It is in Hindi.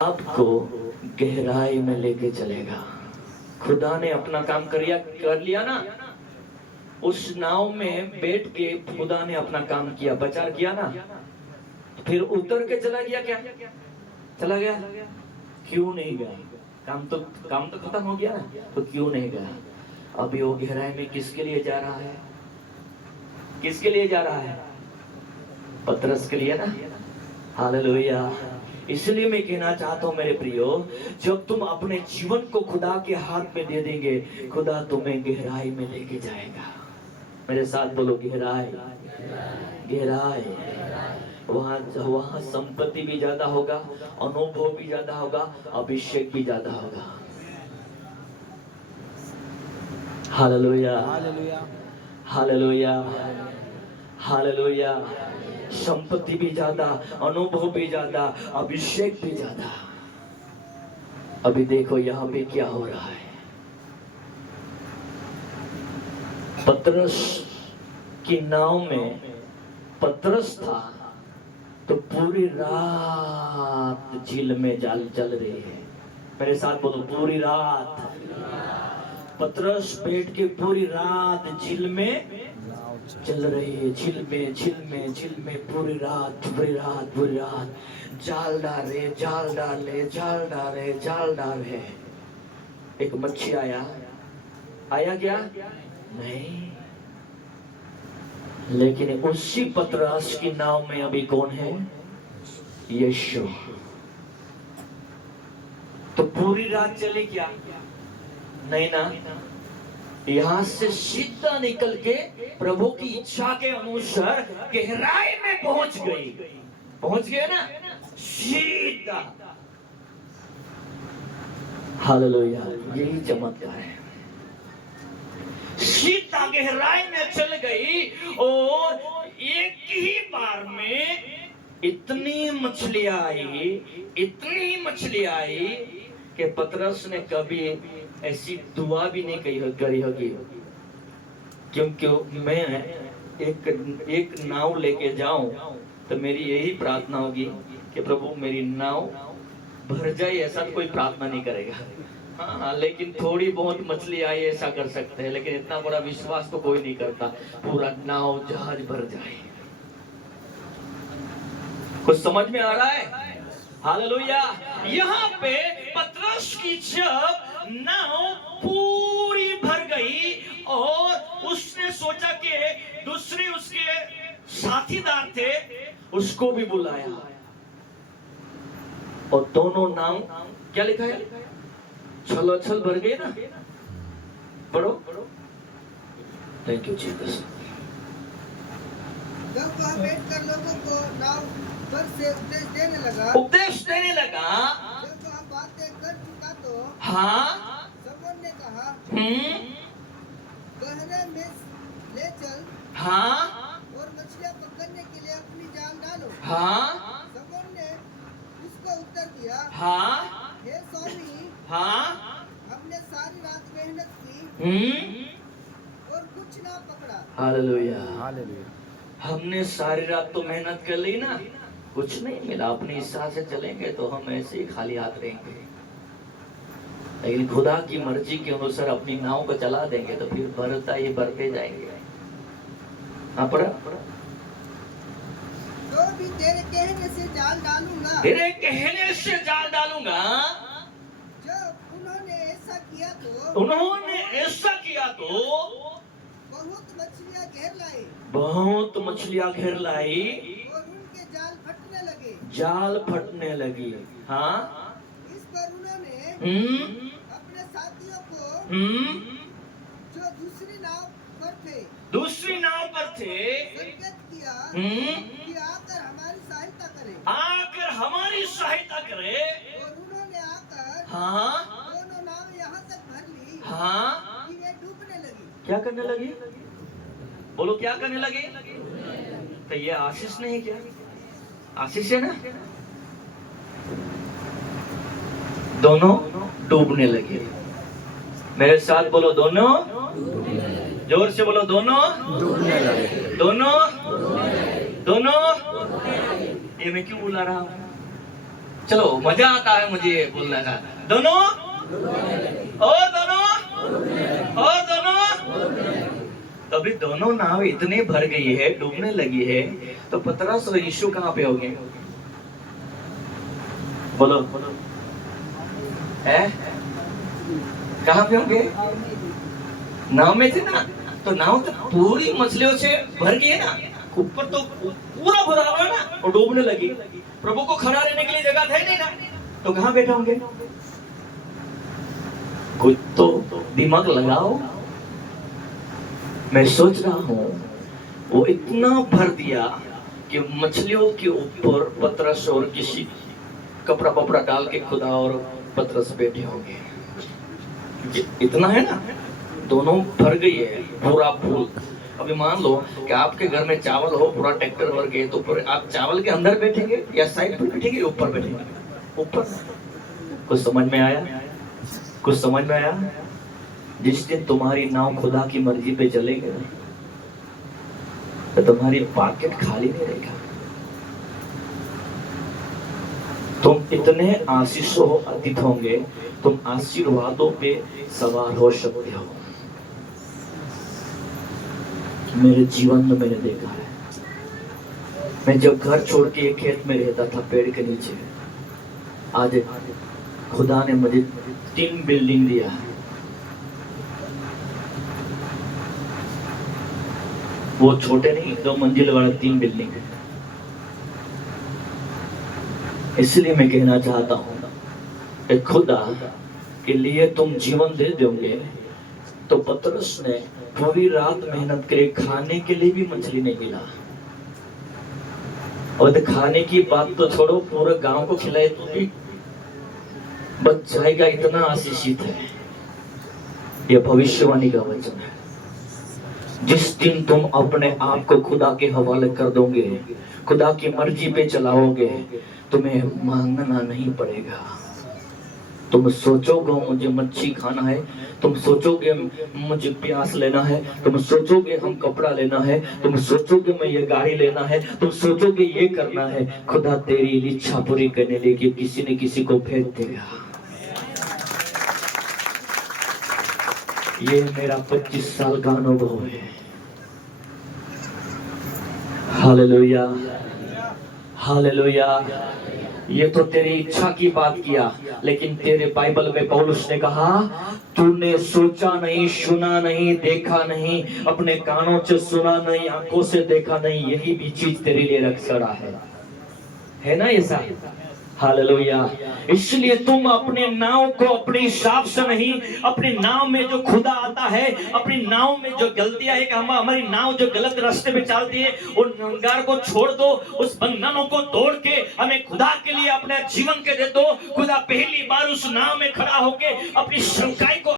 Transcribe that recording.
आपको गहराई में लेके चलेगा। खुदा ने अपना काम कर लिया ना। उस नाव में बैठ के खुदा ने अपना काम किया, बचाव किया ना। फिर उतर के चला गया क्या? चला गया? क्यों नहीं गया? काम तो खत्म हो गया ना, तो क्यों नहीं गया? अभी वो गहराई में किसके लिए जा रहा है? किसके लिए जा रहा है? पतरस के लिए ना। हालेलुया। इसलिए मैं कहना चाहता हूं मेरे प्रियो, जब तुम अपने जीवन को खुदा के हाथ में दे देंगे, खुदा तुम्हें गहराई में लेके जाएगा। मेरे साथ बोलो, गहराई। गहराई। वहां संपत्ति भी ज्यादा होगा, अनुभव भी ज्यादा होगा, अभिषेक भी ज्यादा होगा। Hallelujah, hallelujah, hallelujah. संपत्ति भी ज्यादा, अनुभव भी ज्यादा, अभिषेक भी ज्यादा। अभी देखो यहाँ पे क्या हो रहा है। पतरस की नाव में पतरस था तो पूरी रात झील में जाल चल रही है। मेरे साथ बोलो, पूरी रात। पतरस बैठ के पूरी रात झील में चल रही है। झील में पूरी रात जाल डाले, जाल डाले, जाल डाले, जाल डाले। एक मच्छी आया क्या? नहीं। लेकिन उसी पतरस की नाव में अभी कौन है? यीशु। तो पूरी रात चली क्या? नहीं ना। यहां से सीधा निकल के प्रभु की इच्छा के अनुसार गहराई में पहुंच गए ना, सीधा। हालेलुया। यही चमत्कार है। सीधा गहराई में चल गई और एक ही बार में इतनी मछली आई कि पतरस ने कभी ऐसी दुआ भी नहीं करी होगी। क्योंकि मैं एक नाव लेके जाऊं तो मेरी यही प्रार्थना होगी कि प्रभु मेरी नाव भर जाए, ऐसा कोई प्रार्थना नहीं करेगा। हाँ, लेकिन थोड़ी बहुत मछली आई ऐसा कर सकते हैं, लेकिन इतना बड़ा विश्वास तो कोई नहीं करता पूरा नाव जहाज भर जाए। कुछ समझ में आ रहा है? हालेलुया। यहाँ पे पतरस की जब नाव पूरी भर गई और उसने सोचा कि दूसरे उसके साथीदार थे, उसको भी बुलाया और दोनों नाव क्या लिखा है? छलोछल भर गए ना। पढ़ो। Thank you Jesus. जब वह बैठकर लोगों को नाव पर से उपदेश देने लगा, जब वह बातें कर चुका तो हाँ, समौन ने कहा, गहरे में ले चल, हाँ, और मछलियां पकड़ने के लिए अपनी जाल डालो। हाँ, समौन ने उसको उत्तर दिया, हाँ, हे स्वामी, हाँ, हमने सारी रात मेहनत की और कुछ ना पकड़ा। Hallelujah, hallelujah. हमने सारी रात तो मेहनत कर ली ना, कुछ नहीं मिला। अपनी इच्छा से चलेंगे तो हम ऐसे ही खाली हाथ रहेंगे, लेकिन खुदा की मर्जी के अनुसार अपनी नाव को चला देंगे तो फिर भरते जाएंगे। हाँ, पढ़ा। तो भी तेरे कहने से जाल डालूंगा। जब उन्होंने ऐसा किया तो बहुत मछलियां घेर लाई और उनके जाल फटने लगे। हाँ, इस पर उन्होंने अपने साथियों को जो दूसरी नाव पर थे संकेत किया कि आकर हमारी सहायता करे। और उन्होंने आकर दोनों नाव यहाँ तक भर ली कि वे डूबने लगी। क्या करने लगी? बोलो, क्या करने लगे? तो ये आशीष नहीं, क्या आशीष है ना? दोनों डूबने लगे। मेरे साथ बोलो, दोनों। जोर से बोलो, दोनों डूबने लगे। दोनों ये मैं क्यों बुला रहा हूं? चलो मजा आता है मुझे बोलने का। दोनों और दोनों तभी दोनों नाव इतने भर गई है, डूबने लगी है, तो पतरस और यीशु कहाँ पे होंगे? बोलो है कहाँ पे होंगे? नाव में थे ना, तो नाव तो पूरी मछलियों से भर गई है ना, ऊपर तो पूरा भरा हुआ है ना, और डूबने लगी। प्रभु को खड़ा रहने के लिए जगह था ही नहीं ना, तो कहाँ बैठे होंगे? कुछ तो दिमाग लगाओ। मैं सोच रहा हूँ वो इतना भर दिया कि मछलियों के ऊपर पतरस और किसी कपड़ा बपड़ा डाल के खुदा और पतरस बैठे होंगे। इतना है ना, दोनों भर गई है पूरा फूल। अभी मान लो कि आपके घर में चावल हो, पूरा ट्रैक्टर भर गए, तो आप चावल के अंदर बैठेंगे या साइड पे बैठेंगे, ऊपर बैठेंगे? ऊपर। कुछ समझ में आया? कुछ समझ में आया? जिस दिन तुम्हारी नाव खुदा की मर्जी पे चलेगी तो तुम्हारी पॉकेट खाली नहीं रहेगा। तुम इतने आशीषों अतीत होंगे, तुम आशीर्वादों पे सवार हो सकते हो। मेरे जीवन में मैंने देखा है, मैं जब घर छोड़ के एक खेत में रहता था पेड़ के नीचे, आज खुदा ने मुझे 3 बिल्डिंग दिया है। वो छोटे नहीं, 2 मंजिल वाला 3 बिल्डिंग। इसलिए मैं कहना चाहता हूँ कि खुदा के लिए तुम जीवन दे दोगे। तो पतरस ने पूरी रात मेहनत करे, खाने के लिए भी मछली नहीं मिला, और खाने की बात तो छोड़ो, पूरे गांव को खिलाए तो भी बच जाएगा, इतना आशीषित है। यह भविष्यवाणी का वचन है। जिस दिन तुम अपने आप को खुदा के हवाले कर दोगे, खुदा की मर्जी पे चलाओगे, तुम्हें मांगना नहीं पड़ेगा। तुम सोचोगे मुझे मच्छी खाना है, तुम सोचोगे मुझे प्यास लेना है, तुम सोचोगे हम कपड़ा लेना है, तुम सोचोगे मैं ये गाड़ी लेना है, तुम सोचोगे ये करना है। खुदा तेरी इच्छा पूरी करने लेके किसी न किसी को भेज देगा। ये मेरा 25 साल का अनुभव है। Hallelujah, hallelujah. ये तो तेरी इच्छा की बात किया, लेकिन तेरे बाइबल में पौलुस ने कहा, तूने सोचा नहीं, सुना नहीं, देखा नहीं, अपने कानों से सुना नहीं, आंखों से देखा नहीं, यही भी चीज तेरे लिए रख चढ़ा है ना ऐसा? हालेलुया। इसलिए तुम अपने नाव को अपने हिसाब से नहीं, अपने नाव में जो खुदा आता है, अपनी नाव में जो गलतियां है कि हमारी नाव जो गलत रास्ते पे चलती है, उन अंगार को छोड़ दो, उस बंधनों को तोड़ के हमें खुदा के लिए अपने जीवन के दे दो। खुदा पहली बार उस नाव में खड़ा होके अपनी शंकाएं को